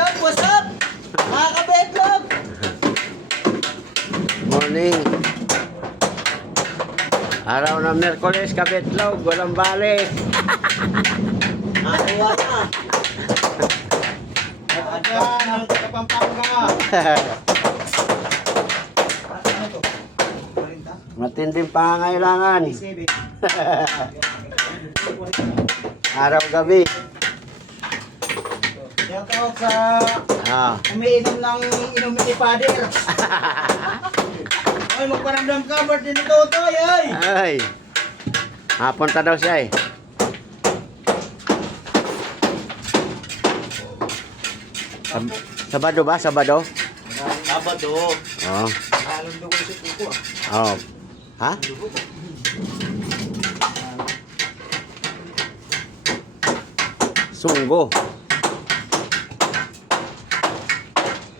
up? What's up? Mga kabetlog! Morning. Araw ng Miyerkules, kabetlog, walang balik. Nakakuha na. Nakakuha ng Pampanga. Ano to? 40? Matinding pangangailangan. 7. Araw-gabi. Shoutout sa umiinom ng inumin ni Pader. Ay, magparamdam ka, birthday ni Totoy, ay! Ay. Hapunta daw siya eh. Sabado ba? Sabado? Sabado. Oo. Halong dugo si Pupo, ah. Oh. Ha? Sunggo.